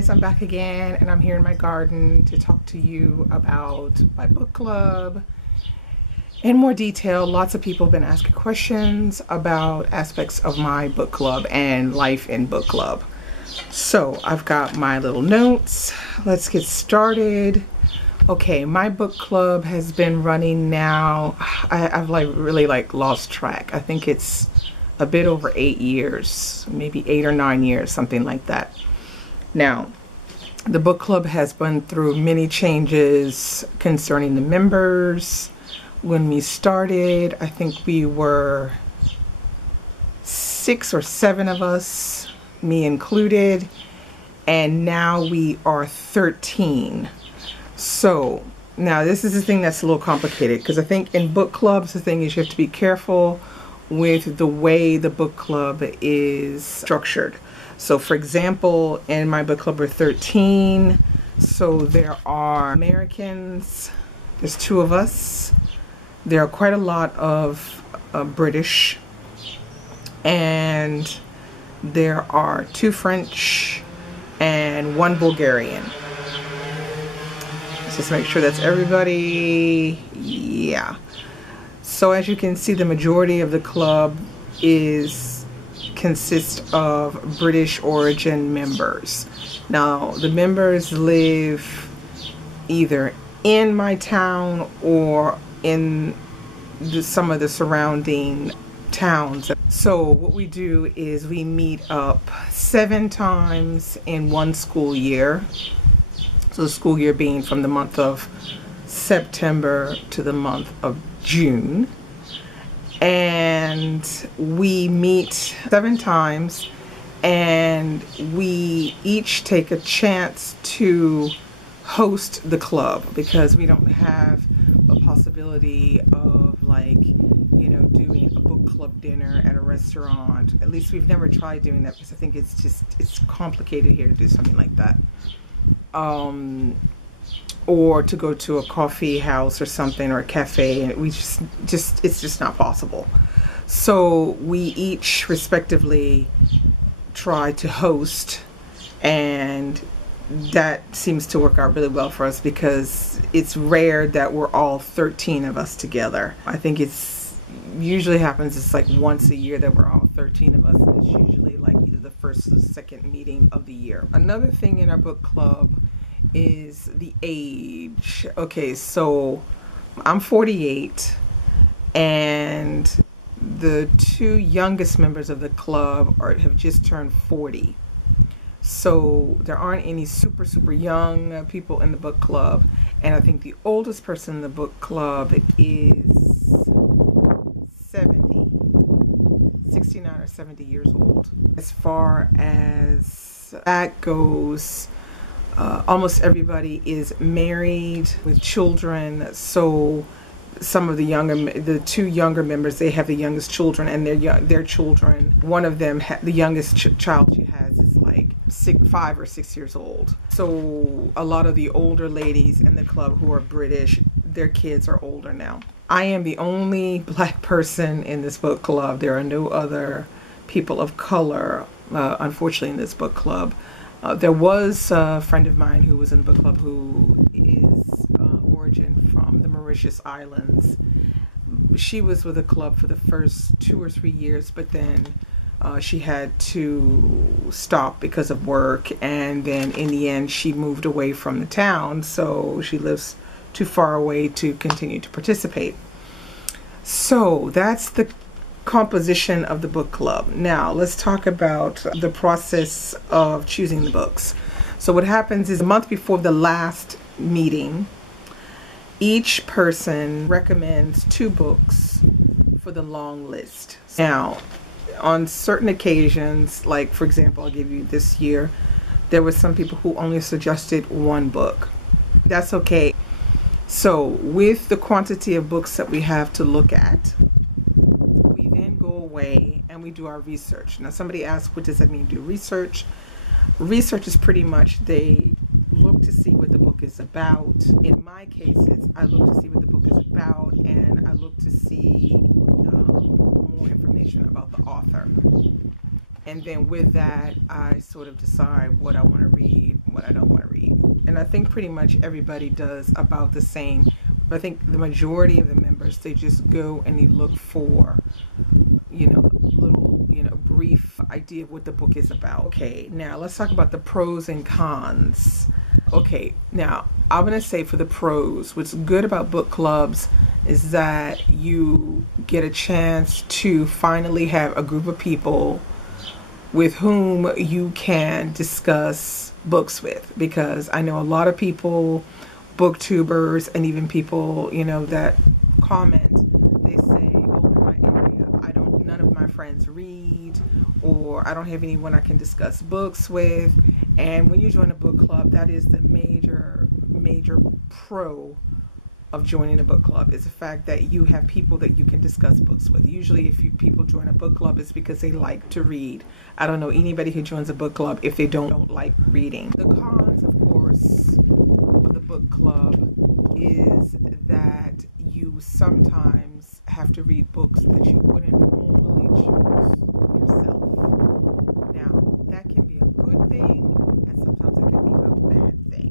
guys, I'm back again and I'm here in my garden to talk to you about my book club in more detail. Lots of people have been asking questions about aspects of my book club and life in book club. So I've got my little notes. Let's get started. Okay, my book club has been running now. I've really lost track. I think it's a bit over 8 years, maybe 8 or 9 years, something like that. Now, the book club has been through many changes concerning the members. When we started, I think we were 6 or 7 of us, me included, and now we are 13. So now this is the thing that's a little complicated, because I think in book clubs the thing is you have to be careful with the way the book club is structured. So for example, in my book club we're 13, so there are Americans, there's 2 of us, there are quite a lot of British, and there are 2 French and 1 Bulgarian. Let's just make sure that's everybody. Yeah. So as you can see, the majority of the club consists of British origin members. Now the members live either in my town or in some of the surrounding towns. So what we do is we meet up 7 times in one school year. So the school year being from the month of September to the month of June. And we meet 7 times, and we each take a chance to host the club, because we don't have a possibility of doing a book club dinner at a restaurant. At least we've never tried doing that, because I think it's complicated here to do something like that. Or to go to a coffee house or something, or a cafe, and it's just not possible. So we each respectively try to host, and that seems to work out really well for us, because it's rare that we're all 13 of us together. I think it's usually happens, it's like once a year that we're all 13 of us, and it's usually like either the first or the second meeting of the year. Another thing in our book club is the age. Okay, so I'm 48, and the 2 youngest members of the club have just turned 40. So there aren't any super young people in the book club, and I think the oldest person in the book club is 69 or 70 years old. As far as that goes, almost everybody is married with children. So some of the 2 younger members, they have the youngest children, and their children, one of them, the youngest child she has is like 5 or 6 years old. So a lot of the older ladies in the club who are British, their kids are older now. I am the only black person in this book club. There are no other people of color, unfortunately, in this book club. There was a friend of mine who was in the book club who is origin from the Mauritius Islands. She was with the club for the first 2 or 3 years, but then she had to stop because of work, and then in the end she moved away from the town, so she lives too far away to continue to participate. So that's the composition of the book club. Now let's talk about the process of choosing the books. So what happens is, a month before the last meeting, each person recommends 2 books for the long list. Now on certain occasions, like for example, I'll give you this year, there were some people who only suggested 1 book. That's okay. So with the quantity of books that we have to look at, we then go away and we do our research. Now somebody asked, what does that mean, do research? Research is pretty much, they look to see what the book is about. In my cases, I look to see what the book is about, and I look to see more information about the author. And then with that, I sort of decide what I want to read, I think pretty much everybody does about the same. But I think the majority of the members, they just go and they look for, little, brief idea of what the book is about. Okay, now let's talk about the pros and cons. Okay, now I'm going to say for the pros, what's good about book clubs is that you get a chance to finally have a group of people with whom you can discuss books with, because I know a lot of people, booktubers, and even people, that comment, they say, oh, in my area, none of my friends read, or I don't have anyone I can discuss books with. And when you join a book club, that is the major pro of joining a book club, is the fact that you have people that you can discuss books with. Usually if people join a book club, it's because they like to read. I don't know anybody who joins a book club if they don't like reading. The cons, of course, of the book club is that you sometimes have to read books that you wouldn't normally choose yourself. Now, that can be a good thing, and sometimes it can be a bad thing,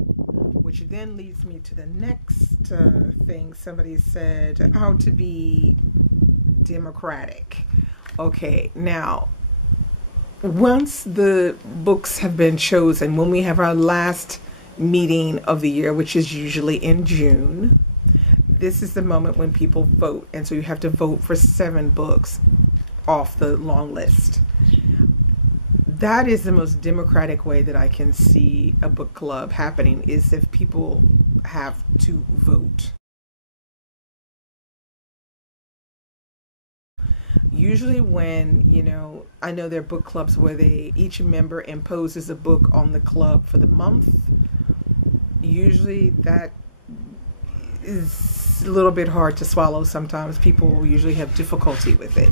which then leads me to the next thing. Somebody said how to be democratic. Okay, now once the books have been chosen, when we have our last meeting of the year, which is usually in June, this is the moment when people vote, and so you have to vote for 7 books off the long list. That is the most democratic way that I can see a book club happening, is if people have to vote. Usually when, I know there are book clubs where each member imposes a book on the club for the month. Usually that is a little bit hard to swallow sometimes. People usually have difficulty with it.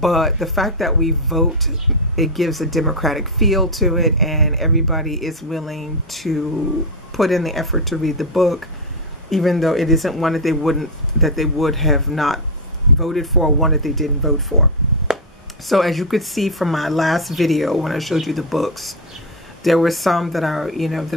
But the fact that we vote, it gives a democratic feel to it, and everybody is willing to put in the effort to read the book, even though it isn't one that they would have not voted for, or one that they didn't vote for. So as you could see from my last video when I showed you the books, there were some that I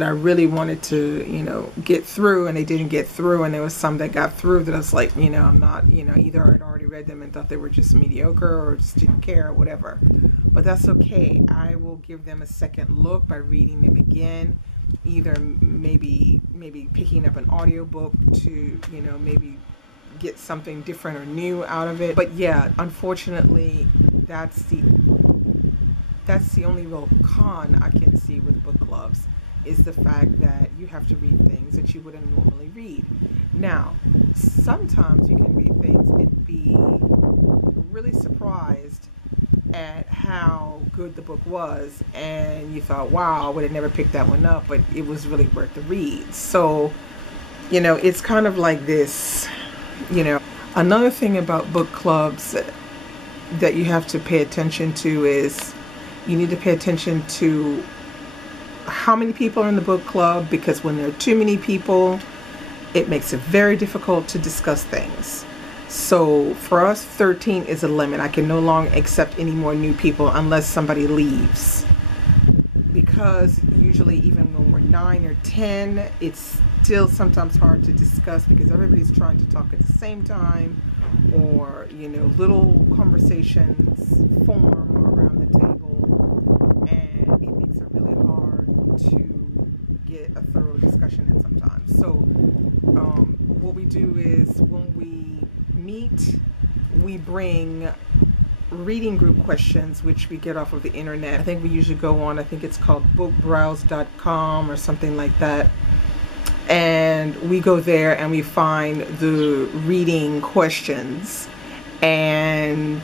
really wanted to, get through, and they didn't get through, and there was some that got through that I was like, I'm not, either I'd already read them and thought they were just mediocre, or just didn't care, or whatever. But that's okay. I will give them a second look by reading them again, either maybe picking up an audiobook to, maybe get something different or new out of it. But yeah, unfortunately, that's the only real con I can see with book clubs, is the fact that you have to read things that you wouldn't normally read. Now, sometimes you can read things and be really surprised at how good the book was, and you thought, wow, I would have never picked that one up, but it was really worth the read. So, it's kind of like this, Another thing about book clubs that you have to pay attention to is you need to pay attention to how many people are in the book club, because when there are too many people, it makes it very difficult to discuss things. So for us, 13 is a limit. I can no longer accept any more new people unless somebody leaves, because usually even when we're 9 or 10, it's still sometimes hard to discuss because everybody's trying to talk at the same time, or little conversations form around the table, and it makes it really hard to get a thorough discussion in sometimes. So what we do is, when we meet, we bring reading group questions, which we get off of the internet. I think we usually go on, I think it's called bookbrowse.com or something like that, and we go there and we find the reading questions, and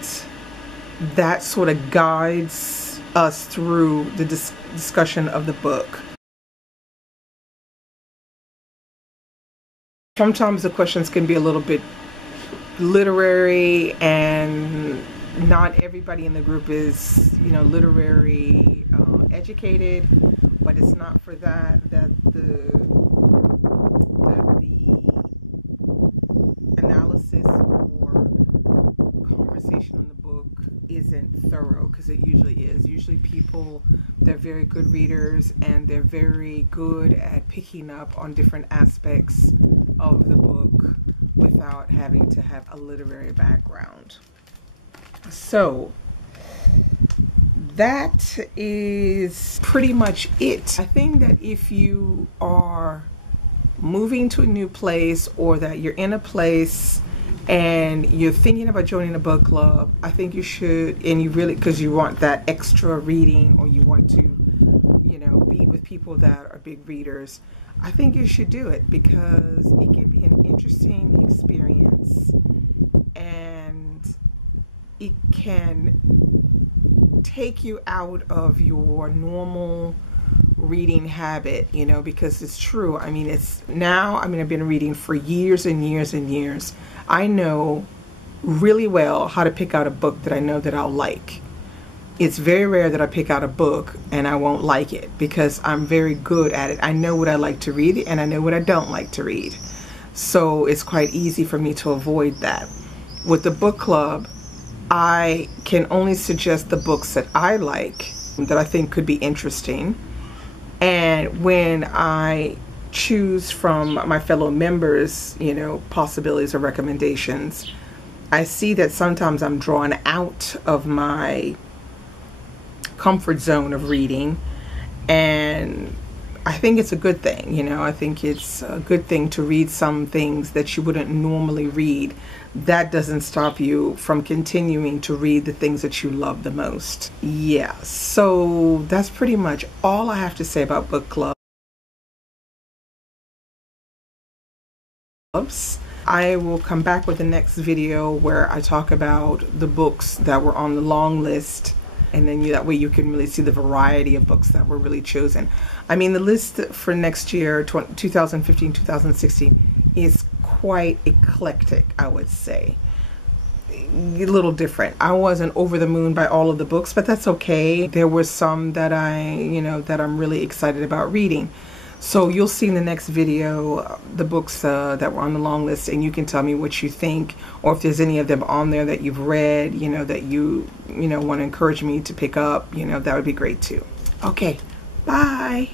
that sort of guides us through the discussion of the book. Sometimes the questions can be a little bit literary, and not everybody in the group is, literary educated, but it's not for that the analysis or conversation in the book isn't thorough, because it usually is. Usually people, they're very good readers, and they're very good at picking up on different aspects of the book without having to have a literary background. So that is pretty much it. I think that if you are moving to a new place, or that you're in a place and you're thinking about joining a book club, I think you should, and you really, because you want that extra reading, or you want to, you know, be with people that are big readers, I think you should do it, because it can be an interesting experience, and it can take you out of your normal reading habit, you know, because it's true. I mean, I've been reading for years and years and years. I know really well how to pick out a book that I know that I'll like. It's very rare that I pick out a book and I won't like it, because I'm very good at it. I know what I like to read and I know what I don't like to read. So it's quite easy for me to avoid that. With the book club, I can only suggest the books that I like, that I think could be interesting. And when I choose from my fellow members, you know, possibilities or recommendations, I see that sometimes I'm drawn out of my comfort zone of reading, and I think it's a good thing. You know, I think it's a good thing to read some things that you wouldn't normally read. That doesn't stop you from continuing to read the things that you love the most. Yeah, so that's pretty much all I have to say about book clubs. I will come back with the next video where I talk about the books that were on the long list, and then that way you can really see the variety of books that were really chosen. I mean, the list for next year, 2015-2016, is quite eclectic, I would say. A little different. I wasn't over the moon by all of the books, but that's okay. There were some that that I'm really excited about reading. So you'll see in the next video the books that were on the long list, and you can tell me what you think, or if there's any of them on there that you've read, you know, that you want to encourage me to pick up, you know, that would be great too. Okay, bye.